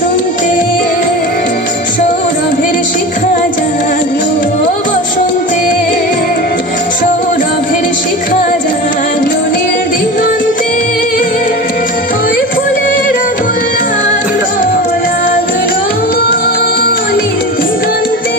বসন্তে সৌরভের শিখা জাগলো বসন্তে সৌরভের শিখা জাগলো নীল দিগন্তে ওই ফুলের আগুন লাগলো লাগলো নীল দিগন্তে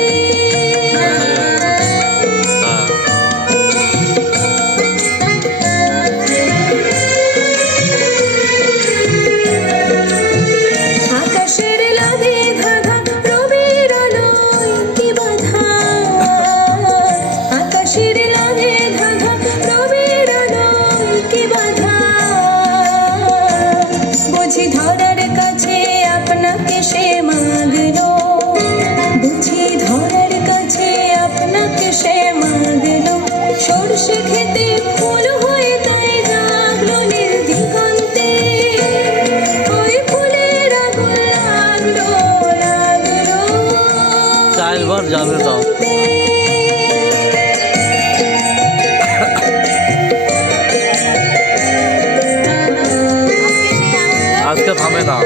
আকাশের লাভে ধাঁধা রবির আলোয় কি বাধা আকাশের লাভে ধাঁধা রবির আলোয় কি বাধা বুঝি ধরার কাছে আপনাকে সে মাগলো বুঝি ধরার কাছে আপনাকে সে মাগলো সরষে খেতে ফুল হয়ে তাই জাগলো নীল দিগন্তে ওই ফুলের আগুন লাগলো লাগলো চারবার যাবে দাও আজকে থামে না